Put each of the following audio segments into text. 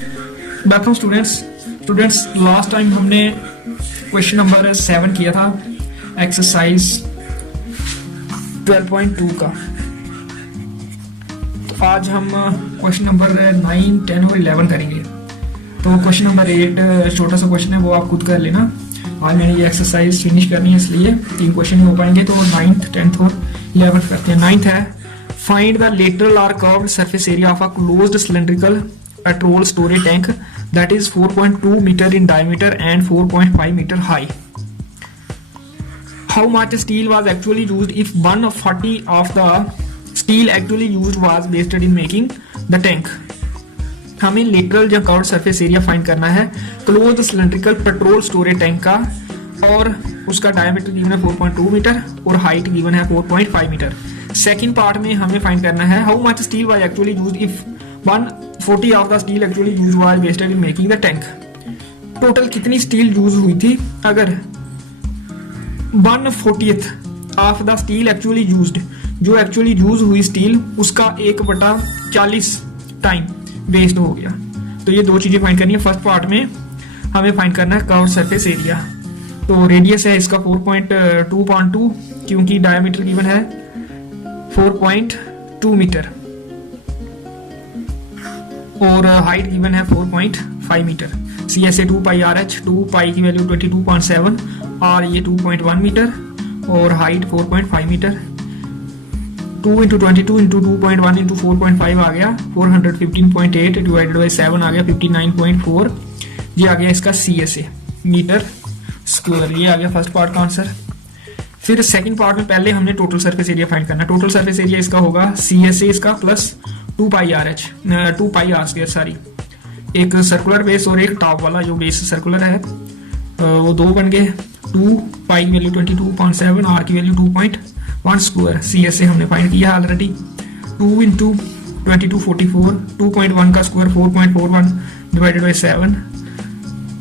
Welcome students last time हमने question number 7 किया था एक्सरसाइज 12.2 का। तो आज हम क्वेश्चन नंबर 9, 10 और 11 करेंगे। तो क्वेश्चन नंबर 8 छोटा सा क्वेश्चन है, वो आप खुद कर लेना। आज मैंने ये एक्सरसाइज फिनिश करनी है, इसलिए 3 क्वेश्चन हो पाएंगे। तो 9th, 10th और 11th करते हैं। 9th है, फाइंड द लेटरल और curved surface area of a closed cylindrical petrol storage tank that is 4.2 meter in diameter and 4.5 meter high. How much steel was actually used if 140 of the steel actually used was wasted in making the tank? हमें lateral या curved surface area find करना है closed cylindrical petrol storage tank का, और उसका diameter given है 4.2 metre और height given है 4.5 मीटर। सेकंड पार्ट में हमें फाइंड करना है how much steel was actually used if 140 of the steel actually used was wasted in making the tank. Total कितनी स्टील यूज हुई थी अगर 1/40 of the steel actually used, जो एक्चुअली यूज हुई स्टील उसका 1/40 टाइम वेस्ट हो गया। तो ये 2 चीजें फाइंड करनी है। फर्स्ट पार्ट में हमें फाइंड करना है कर्व्ड सरफेस एरिया। तो रेडियस है इसका 4.2 क्योंकि डायमीटर गिवन है 4.2 मीटर और हाइट गिवन है 4.5 meter. C S A 2 pi r h, 2 pi की वैल्यू 22.7 और ये 2.1 मीटर और height 4.5 meter. 2 into 22 into 2.1 into 4.5 आ गया 415.8 डिवाइडेड बाई 7 आ गया 59.4। ये आ गया इसका C S A meter square. ये आ गया फर्स्ट पार्ट का आंसर। फिर सेकंड पार्ट में पहले हमने टोटल सरफेस एरिया फाइंड करना। टोटल सरफेस एरिया इसका होगा सी एस ए इसका plus 2 pi r h, 2 pi r square sorry, एक सर्कुलर बेस और एक टॉप वाला जो बेस सर्कुलर है वो 2 बन गए। 2 पाई की वैल्यू 22.7, आर की value 2.1 square. C S A हमने फाइंड किया ऑलरेडी। 2 इंटू 22 44, 2.1 का स्क्वायर 4.41 डिवाइडेड बाई 7,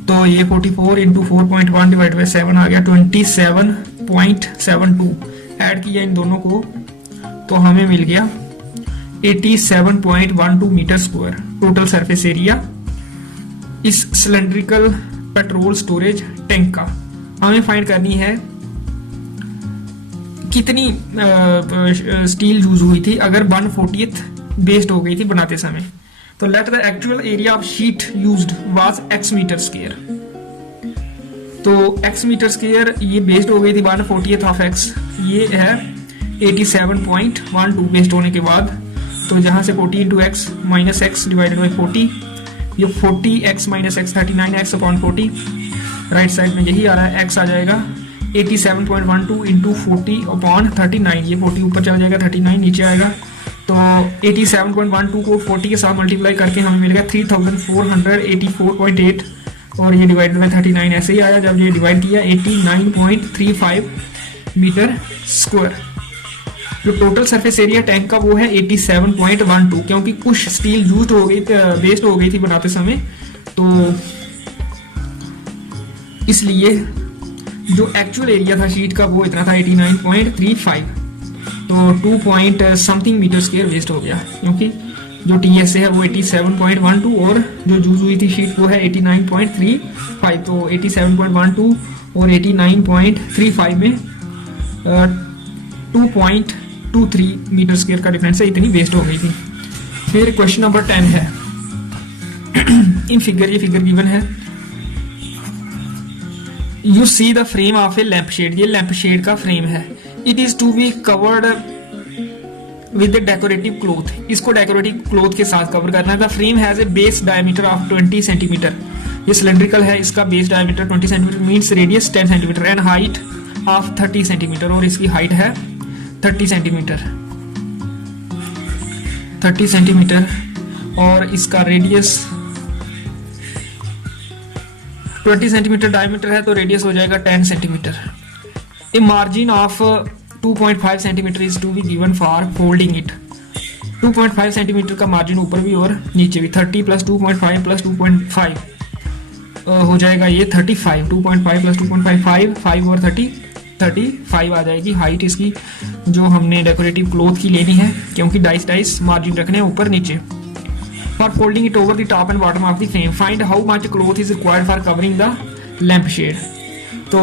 तो ये 44 इंटू 4.1 डिवाइडेड बाई 7 आ गया 27.72। ऐड किया इन दोनों को तो हमें मिल गया 87.12 meter square total surface area इस सिलेंड्रिकल पेट्रोल स्टोरेज टैंक का। हमें फाइंड करनी है कितनी स्टील यूज हुई थी अगर 1/40 वेस्ट हो गई थी बनाते समय। तो let the actual area of sheet used was x meter square. तो x मीटर स्क्वायर ये वेस्ट हो गई थी 1/40 ऑफ x, ये है 87.12 वेस्ट होने के बाद। तो जहां से 40 into x minus x divided by 40, ये 40x minus x 39x upon 40, right side में यही आ रहा है। x आ जाएगा 87.12 इंटू 40 अपॉन 39, ये 40 ऊपर चला जाएगा 39 नीचे आएगा। तो 87.12 को 40 के साथ मल्टीप्लाई करके हमें मिल गया 3484.8 और ये डिवाइडेड बाई 39 ऐसे ही आया। जब ये डिवाइड किया 89.35 मीटर स्क्वायर। जो टोटल सरफेस एरिया टैंक का वो है 87.12, क्योंकि कुछ स्टील यूज हो गई वेस्ट हो गई थी बनाते समय, तो इसलिए जो एक्चुअल एरिया था शीट का वो इतना था 89.35। तो 2 समथिंग मीटर स्क्वायर वेस्ट हो गया, क्योंकि जो टीएसए है वो 87.12 और जो यूज हुई थी शीट वो है 89.35। तो 87.12 और 89.35 में 2.23 मीटर स्क्वायर का डिफरेंस है, इतनी वेस्ट हो गई थी। फिर क्वेश्चन नंबर 10 है इन फिगर, ये फिगर गिवन है। You see the frame of a lamp shade, ये लैंप शेड का फ्रेम है। It is to be covered with decorative cloth, इसको डेकोरेटिव क्लॉथ के साथ कवर करना है। The frame has a base diameter of 20 centimeter, ये सिलेंड्रिकल है, इसका base diameter 20 centimeter means radius 10 centimeter and height of 30 centimeter, और इसकी हाइट है 30 सेंटीमीटर और इसका रेडियस 20 सेंटीमीटर डायमीटर है, तो रेडियस हो जाएगा 10 centimeter. A margin of 2.5 centimeter is to be given for folding it. 2.5 centimeter का मार्जिन ऊपर भी और नीचे भी। 30 प्लस 2.5 प्लस 2.5 हो जाएगा ये 35। 2.5 प्लस 2.5 5 और 35 आ जाएगी हाइट इसकी, जो हमने डेकोरेटिव क्लॉथ की लेनी है, क्योंकि डाइस मार्जिन रखने हैं ऊपर नीचे। For folding it over the top and bottom of the frame, find how much cloth is required for covering the lamp shade. तो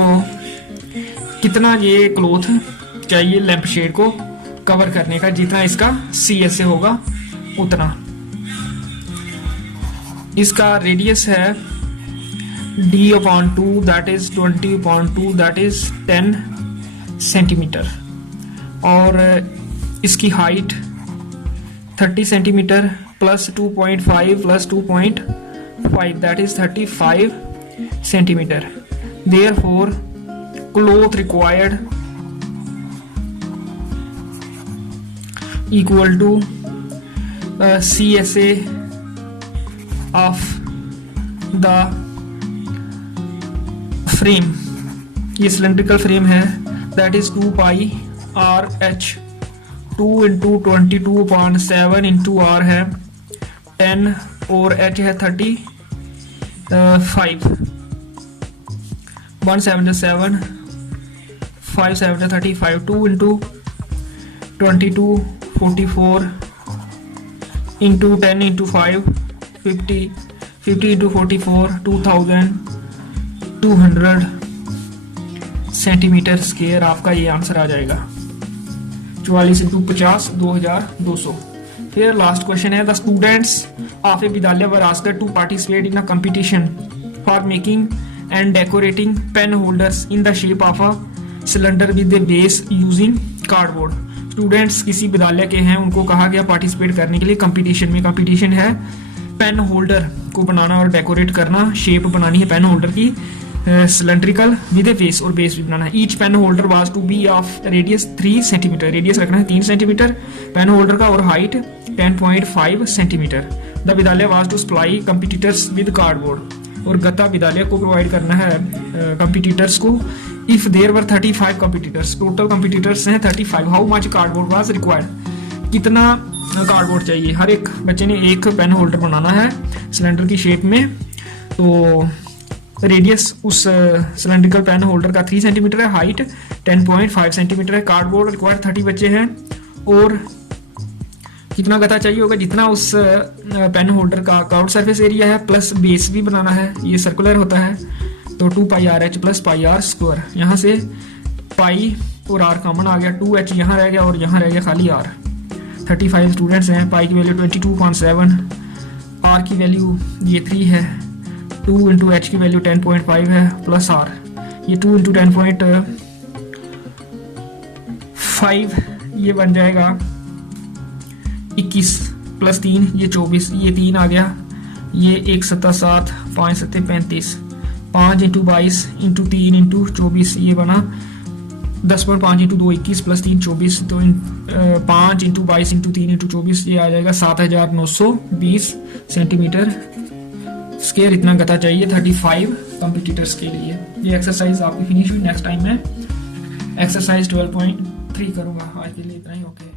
कितना ये क्लॉथ चाहिए लैंप शेड को कवर करने का, जितना इसका CSA होगा उतना। इसका रेडियस है d/2 that is 20/2 that is 10 centimeter, और इसकी height 30 centimeter plus 2.5 plus 2.5 that is 35 centimeter. Therefore cloth required equal to CSA of the frame, ये सिलेंड्रिकल फ्रेम है, that is 2 pi RH 2 into 22/7 into R है 10 और H है 35, 1 7 7 5 7 35, 2 into 22 44 into 10 into 5 50 50 into 44 2200 centimetre square आपका ये answer आ जाएगा। 44 into 50 2200। फिर last question है, द स्टूडेंट्स ऑफ ए विद्यालय were asked to participate in a competition for making and decorating pen holders in the shape of a cylinder with a base using cardboard. Students किसी विद्यालय के हैं, उनको कहा गया participate करने के लिए कंपटीशन में। कंपटीशन है पेन होल्डर को बनाना और डेकोरेट करना, शेप बनानी है पेन होल्डर की सिलेंड्रिकल विद ए बेस, और बेस भी बनाना है। Each pen holder was to be of radius 3 centimetre, radius रखना है 3 सेंटीमीटर पेन होल्डर का, और height 10.5 centimetre. The Vidyalaya was to supply competitors with cardboard, और गता विद्यालय को प्रोवाइड करना है कंपिटिटर्स को। If there were 35 competitors, total competitors हैं 35, how much cardboard was required, कितना कार्डबोर्ड चाहिए। हर एक बच्चे ने एक पेन होल्डर बनाना है सिलेंडर की शेप में, तो रेडियस उस सिलेंड्रिकल पेन होल्डर का 3 सेंटीमीटर है, हाइट 10.5 सेंटीमीटर है। कार्डबोर्ड रिक्वायर्ड 30 बच्चे हैं, और कितना गता चाहिए होगा, जितना उस पेन होल्डर का कर्व्ड सरफेस एरिया है, प्लस बेस भी बनाना है, ये सर्कुलर होता है, तो 2 pi RH plus pi R square. यहाँ से पाई और R कॉमन आ गया, 2H यहाँ रह गया और यहाँ रह गया खाली R। 35 स्टूडेंट्स हैं, पाई की वैल्यू 22.7, R की वैल्यू ये 3 है, 2 इंटू H की वैल्यू 10.5 है, प्लस R, ये 2 इंटू 10.5 ये बन जाएगा 21 प्लस 3 ये 24, ये 3 आ गया, ये 1 7 7 5 7 35, 5 इंटू 22 इंटू 3 इंटू 24 ये बना 10.5 इंटू 2 21 प्लस 3 24, तो 5 इंटू 22 इंटू 3 इंटू 24 ये आ जाएगा 7920 सेंटीमीटर स्क्वायर। इतना गता चाहिए 35 कंपिटिटर्स के लिए। ये एक्सरसाइज आपकी फिनिश हुई। नेक्स्ट टाइम मैं एक्सरसाइज 12.3 करूंगा। आज के लिए इतना ही, ओके।